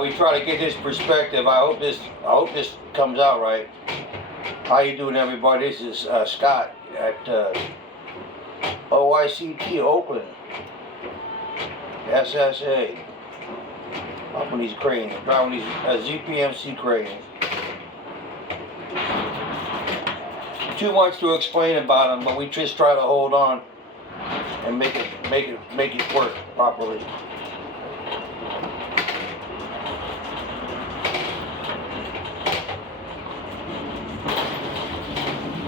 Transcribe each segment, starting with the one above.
we try to get this perspective. I hope this comes out right. How you doing, everybody? This is Scott at OICT Oakland, SSA. Up on these cranes, driving these ZPMC cranes. Too much to explain about them, but we just try to hold on and make it work properly.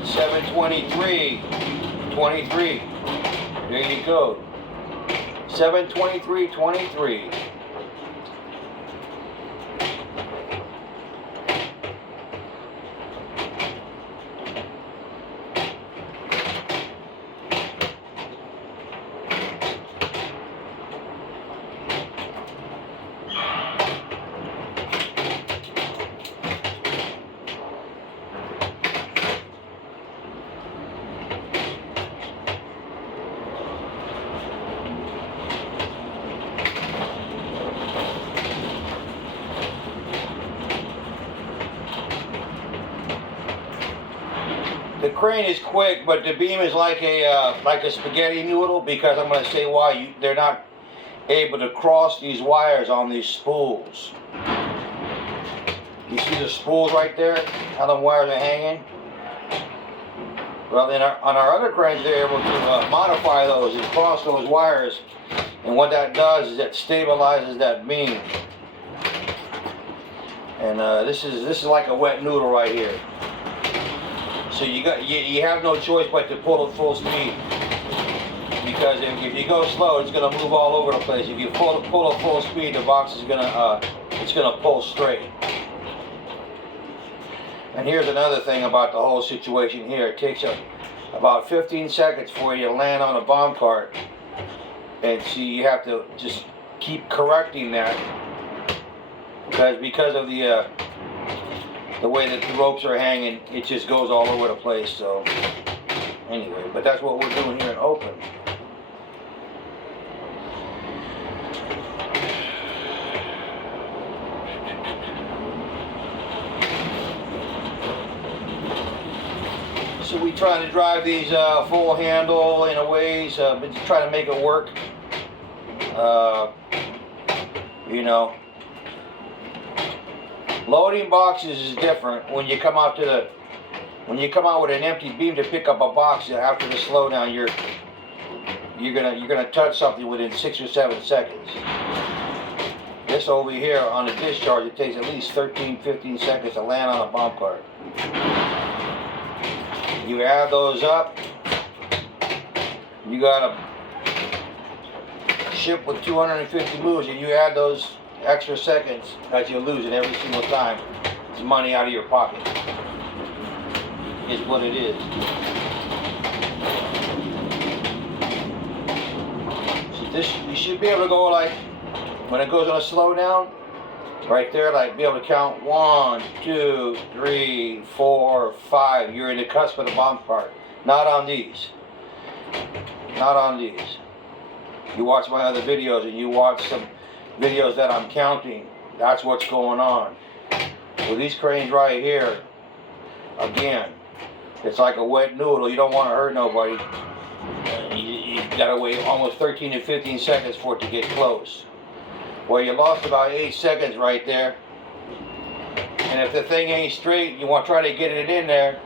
$723.23. There you go. $723.23. The crane is quick, but the beam is like a spaghetti noodle, because I'm going to say why. They're not able to cross these wires on these spools. You see the spools right there? How the wires are hanging? Well, on our other cranes, they're able to modify those and cross those wires. And what that does is it stabilizes that beam. And this is like a wet noodle right here. So you have no choice but to pull at full speed, because if you go slow, it's going to move all over the place. If you pull at full speed, the box is gonna pull straight. And here's another thing about the whole situation here. It takes about 15 seconds for you to land on a bomb cart, and so you have to just keep correcting that, because of the way that the ropes are hanging, it just goes all over the place. So anyway, but that's what we're doing here in Oakland. So we try to drive these full handle in a ways, but just try to make it work. You know. Loading boxes is different. When you come out with an empty beam to pick up a box after the slowdown, you're gonna touch something within 6 or 7 seconds. This over here on the discharge, it takes at least 13-15 seconds to land on a bomb cart. You add those up, you gotta ship with 250 moves, and you add those extra seconds that you're losing every single time. It's money out of your pocket. Is what it is. So this, you should be able to go, like, when it goes on a slowdown, right there, like, be able to count 1, 2, 3, 4, 5. You're in the cusp of the bomb cart. Not on these. Not on these. You watch my other videos, and you watch some videos that I'm counting. That's what's going on. With these cranes right here, again, it's like a wet noodle. You don't want to hurt nobody. You gotta wait almost 13 to 15 seconds for it to get close. Well, you lost about 8 seconds right there. And if the thing ain't straight, you want to try to get it in there,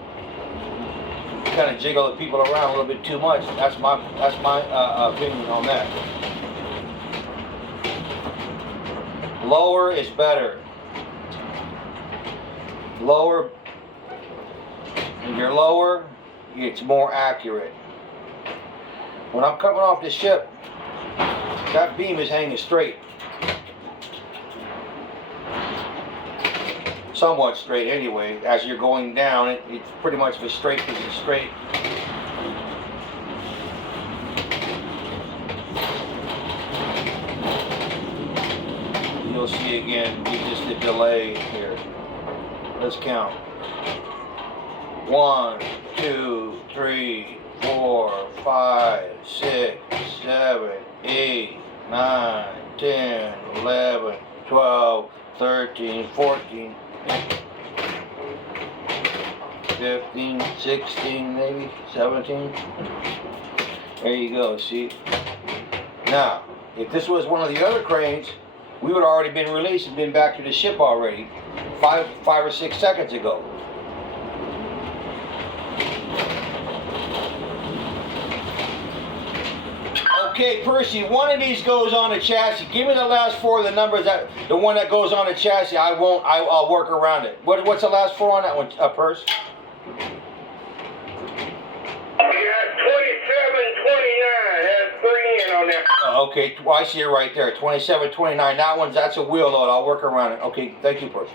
you kind of jiggle the people around a little bit too much. That's my opinion on that. Lower is better. Lower, if you're lower, it's more accurate. When I'm coming off the ship, that beam is hanging straight. Somewhat straight anyway. As you're going down, it's pretty much as straight as it's straight. You'll see again, just a delay here. Let's count. 1, 2, 3, 4, 5, 6, 7, 8, 9, 10, 11, 12, 13, 14, 15, 16, maybe 17. There you go, see? Now, if this was one of the other cranes, we would have already been released and been back to the ship already 5 or 6 seconds ago. Okay, Percy, one of these goes on the chassis. Give me the last 4 of the numbers, that the one that goes on the chassis. I'll work around it. What's the last 4 on that one, Percy? Okay, well, I see it right there. 27, 29. That's a wheel load. I'll work around it. Okay, thank you, Percy.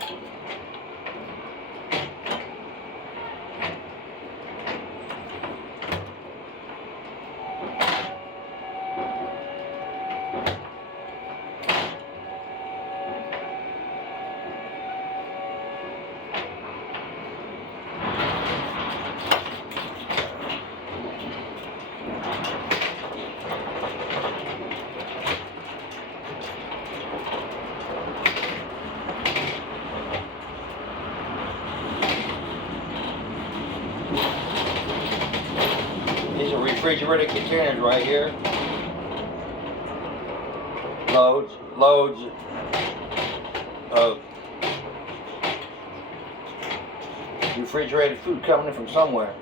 These are refrigerated containers right here. Loads of refrigerated food coming in from somewhere.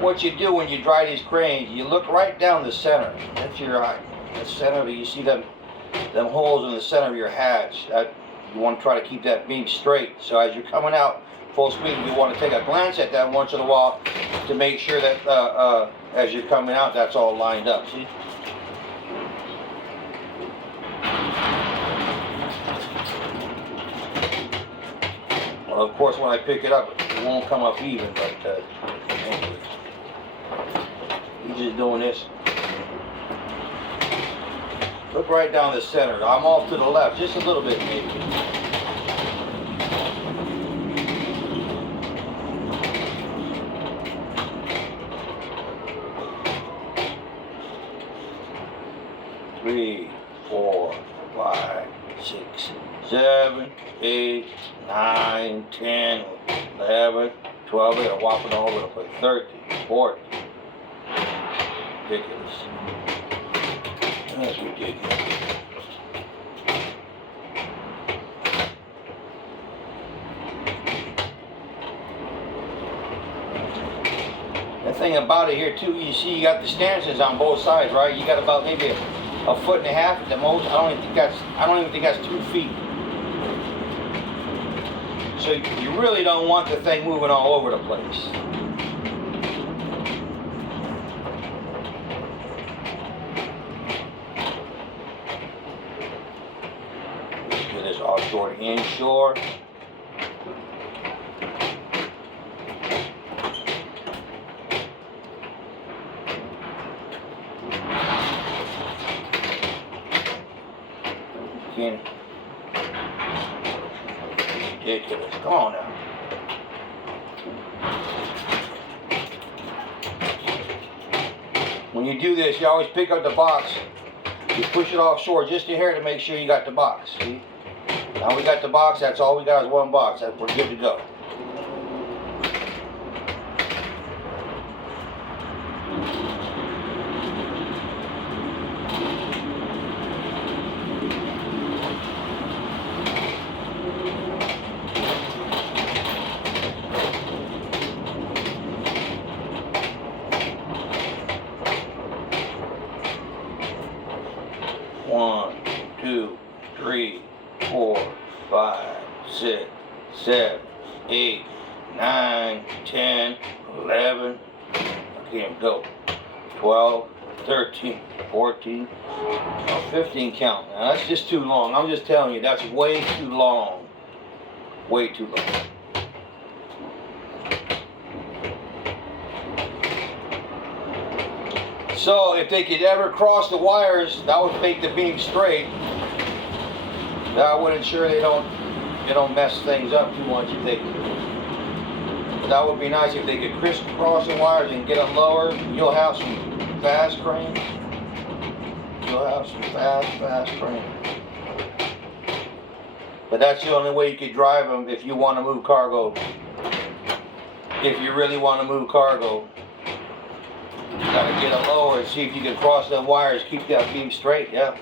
What you do when you dry these cranes, you look right down the center. That's your eye. The center, you see them holes in the center of your hatch. That you want to try to keep that beam straight. So as you're coming out full speed, you want to take a glance at that once in a while to make sure that as you're coming out, that's all lined up. See? Well, of course, when I pick it up, it won't come up even, but anyway. He's just doing this. Look right down the center. I'm off to the left, just a little bit maybe. Three, 4, 5, 6, 7, 8, 9, 10, 11, 12. They're whopping all over the place. 13, 14. Ridiculous. That's ridiculous. The thing about it here too, you see you got the stanchions on both sides, right? You got about maybe a foot and a half at the most. I don't even think that's 2 feet. So you really don't want the thing moving all over the place. Do this offshore to inshore. Again. Ridiculous. Come on now. When you do this, you always pick up the box. You push it offshore just a hair to make sure you got the box. See? Now we got the box. That's all we got is one box. We're good to go. One, 2, 3, 4, 5, 6, 7, 8, 9, 10, 11. Okay, go. 12, 13, 14, 15 count. Now that's just too long. I'm just telling you, that's way too long. Way too long. So if they could ever cross the wires, that would make the beam straight. That would ensure they don't mess things up too much. If they, that would be nice if they could crisscross the wires and get them lower. You'll have some fast cranes. You'll have some fast cranes. But that's the only way you could drive them if you want to move cargo. If you really want to move cargo, you gotta get them lower and see if you can cross them wires, keep that beam straight. Yeah.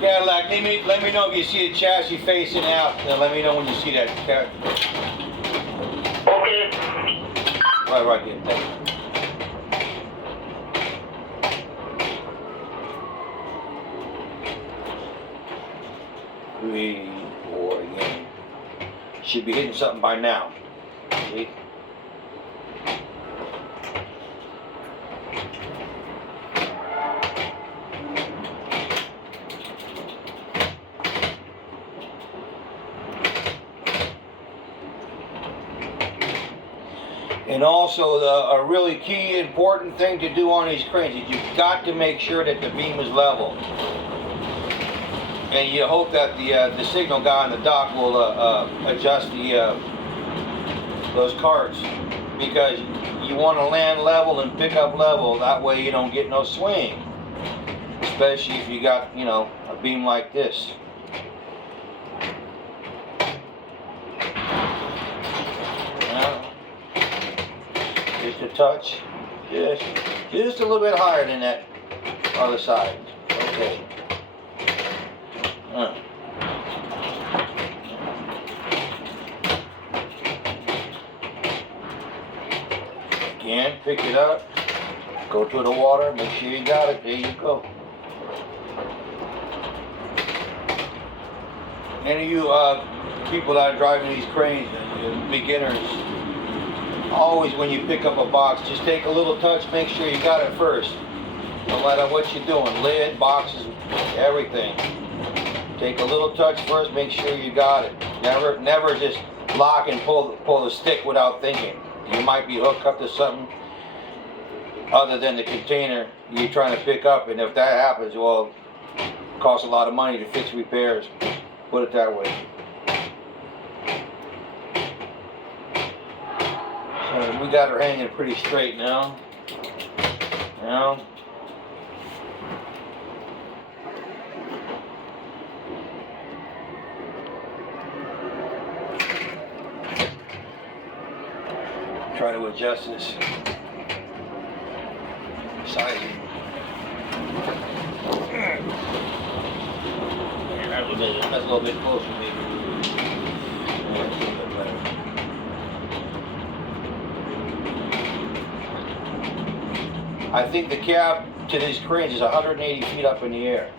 Cadillac, let me know if you see the chassis facing out. Let me know when you see that. Okay. Right, good. Thank you. 3, 4 again. Should be hitting something by now. See? And also, a really key important thing to do on these cranes is you've got to make sure that the beam is level. And you hope that the signal guy on the dock will adjust those carts, because you want to land level and pick up level. That way you don't get no swing, especially if you got, you know, a beam like this. Just a touch, just a little bit higher than that other side. Okay. Again, pick it up, go to the water, make sure you got it. There you go. Any of you people that are driving these cranes, beginners, always when you pick up a box, just take a little touch, make sure you got it first. No matter what you're doing, lid, boxes, everything. Take a little touch first, make sure you got it. Never just lock and pull the stick without thinking. You might be hooked up to something other than the container you're trying to pick up, and if that happens, well, it costs a lot of money to fix repairs. Put it that way. So we got her hanging pretty straight now. Now, try to adjust this sizing. That's a little bit closer, maybe. That's a little bit better. I think the cab to these cranes is 180 feet up in the air.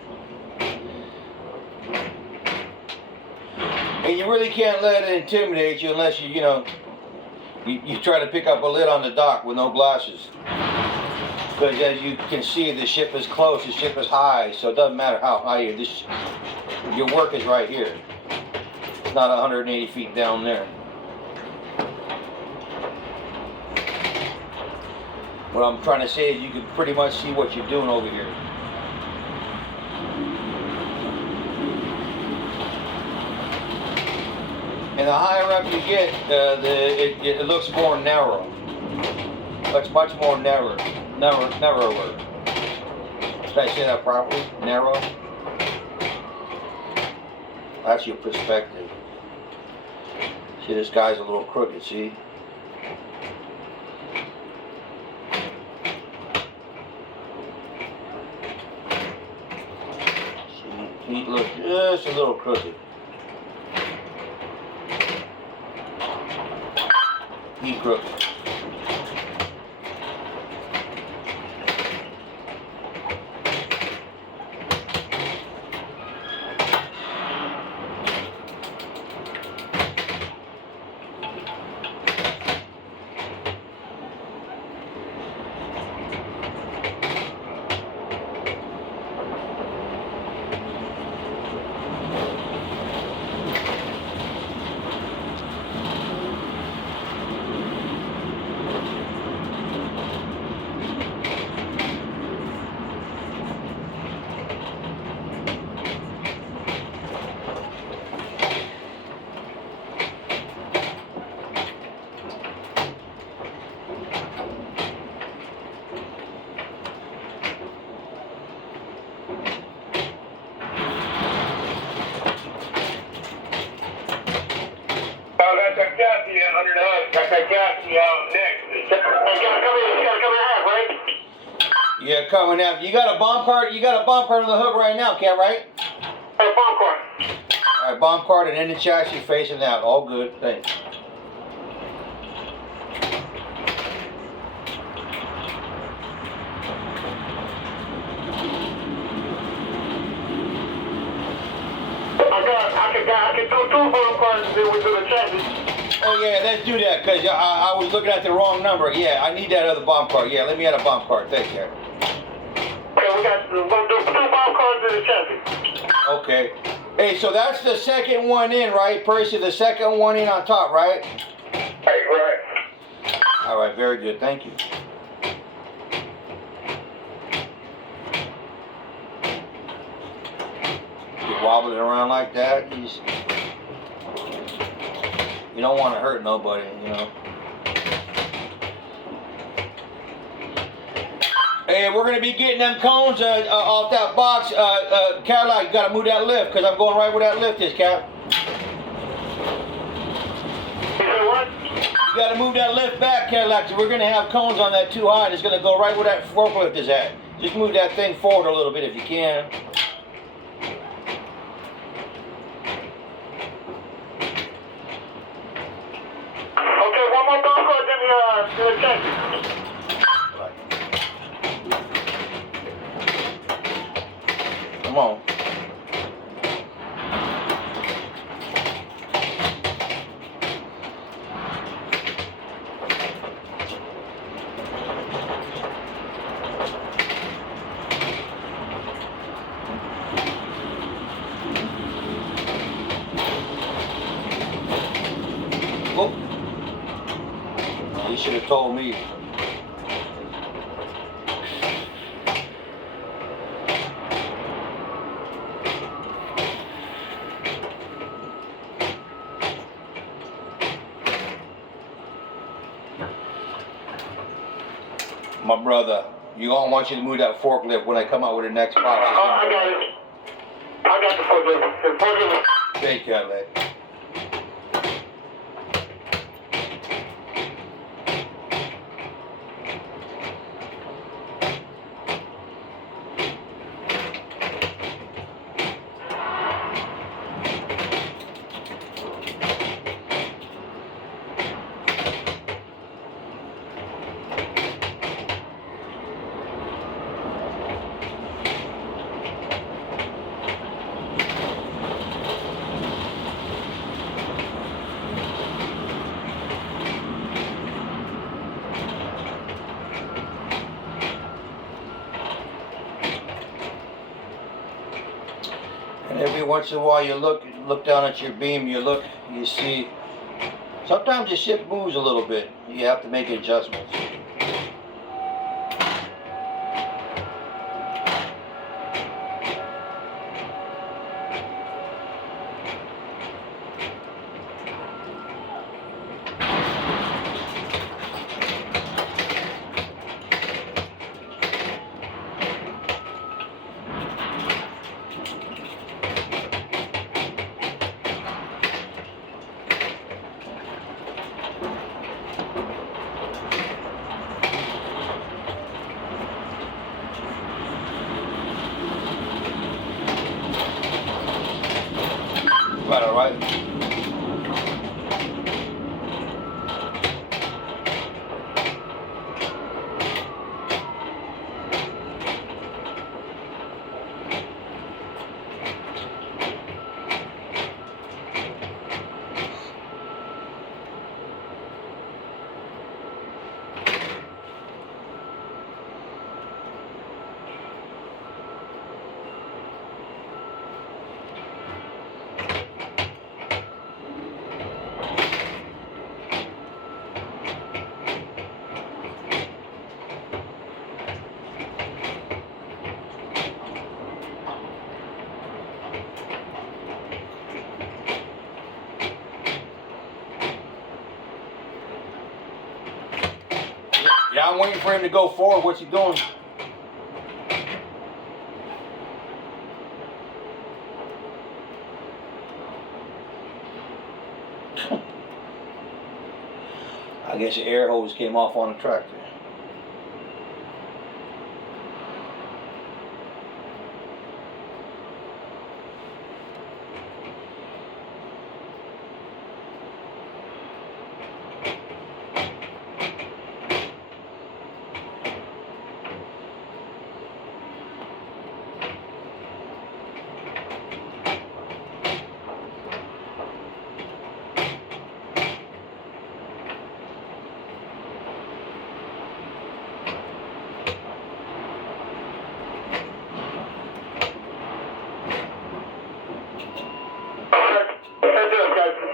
And you really can't let it intimidate you unless you try to pick up a lid on the dock with no glasses. Because as you can see, the ship is close, the ship is high, so it doesn't matter how high your work is right here. It's not 180 feet down there. What I'm trying to say is you can pretty much see what you're doing over here. And the higher up you get, it looks more narrow. It's much more narrower. Did I say that properly? Narrow? That's your perspective. See, this guy's a little crooked, see? He looks just a little crooked. He crooked. chassis under the hood. Got that chassis next. You gotta come in half, right? Yeah, coming out. You got a bomb cart. You got a bomb cart on the hook right now, Cat, right? A bomb cart. All right, bomb cart and then the chassis facing out. All good. Thanks. I can do 2 bomb carts and then we do the chassis. Oh yeah, let's do that because I was looking at the wrong number. Yeah, I need that other bomb cart. Yeah, let me add a bomb cart. Thanks, Cat. Okay, we're gonna do 2 bomb carts and a chassis. Okay. Hey, so that's the second one in, right, Percy? The second one in on top, right? Right. All right, very good. Thank you. You're wobbling around like that. You don't want to hurt nobody, you know. Hey, we're gonna be getting them cones off that box. Caroline, you gotta move that lift because I'm going right where that lift is, Cap. You said what? You gotta move that lift back, Caroline, because we're gonna have cones on that too high, and it's gonna go right where that forklift is at. Just move that thing forward a little bit if you can. Okay, one more bomb cart, then the chassis. Come on. Oh. You should have told me. My brother, I want you to move that forklift when I come out with the next box. I got it. I got the forklift. The forklift. Thank you, Alex. And every once in a while you look down at your beam, you see, sometimes the ship moves a little bit. You have to make adjustments. Right, all right. Yeah, I'm waiting for him to go forward. What's he doing? I guess the air hose came off on the tractor.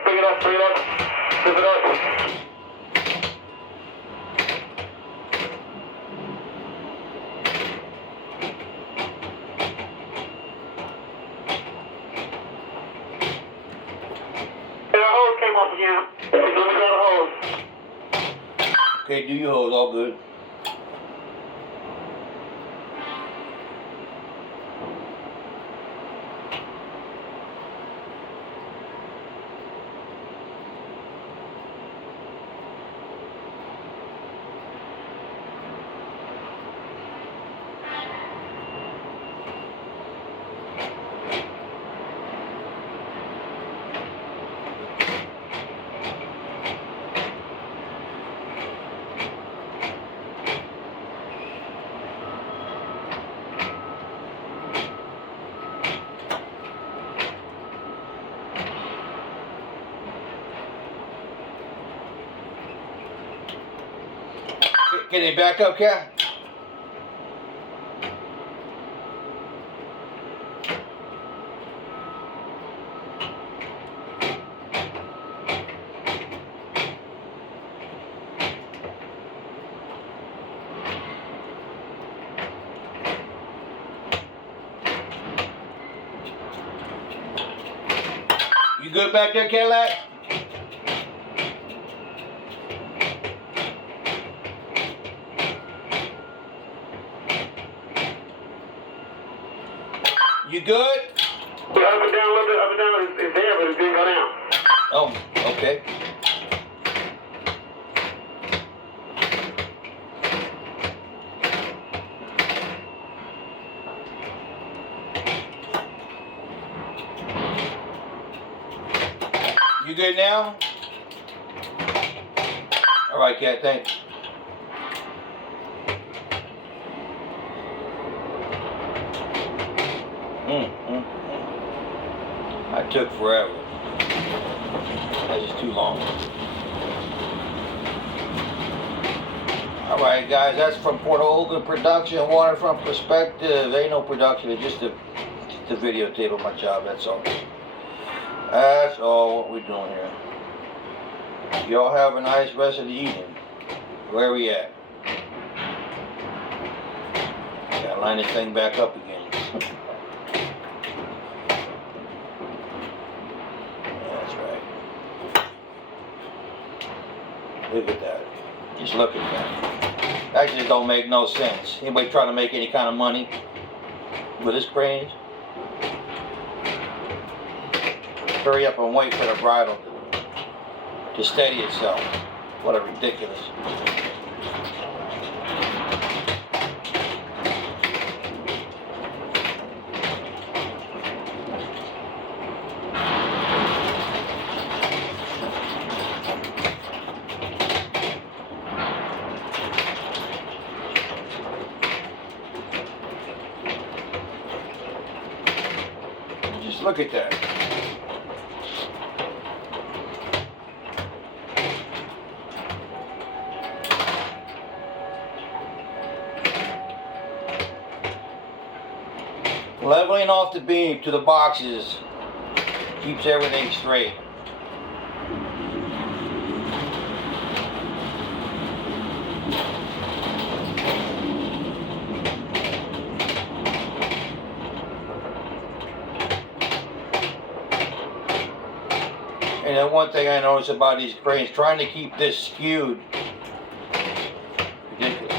Bring it up. Move it up. The hose came off again. Let me grab the hose. Okay, do your hose, all good. Can you back up, Cat? You good back there, Cadillac? You good? Yeah, up and down a little bit, up and down. It's there, but it didn't go down. Oh, okay. You good now? All right, Cat, thanks. I took forever. That's just too long. Alright guys, that's from Port of Oakland production, waterfront perspective. Ain't no production, it's just a videotape of my job, that's all. That's all what we're doing here. Y'all have a nice rest of the evening. Where we at? Gotta line this thing back up again. Look at that. Just look at that. That just don't make no sense. Anybody trying to make any kind of money with this cranes? Hurry up and wait for the bridle to steady itself. What a ridiculous. Just look at that. Leveling off the beam to the boxes keeps everything straight. And then one thing I noticed about these cranes, trying to keep this skewed. Ridiculous.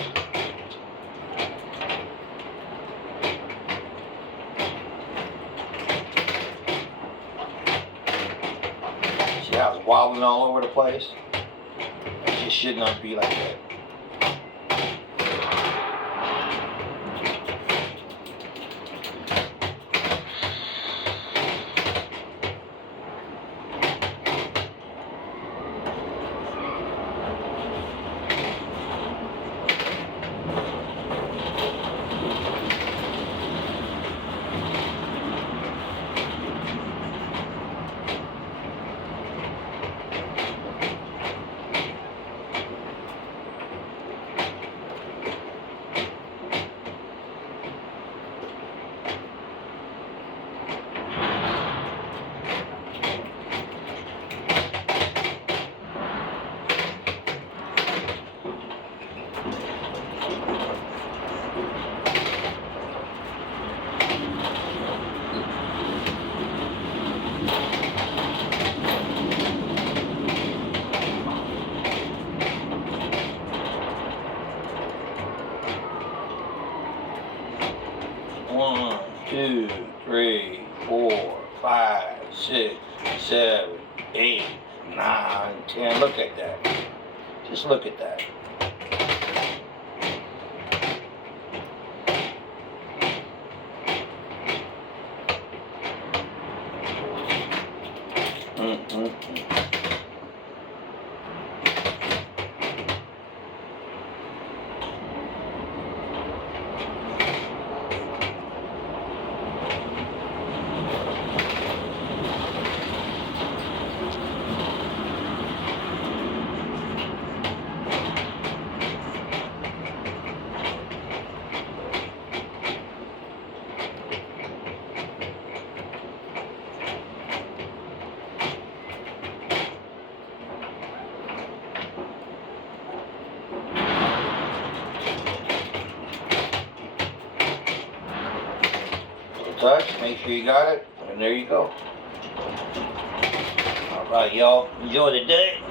See how it's wobbling all over the place? It's just should not be like that. One, 2, 3, 4, 5, 6, 7, 8, 9, 10. Look at that. Just look at that. Touch, make sure you got it, and there you go. Alright, y'all, enjoy the day.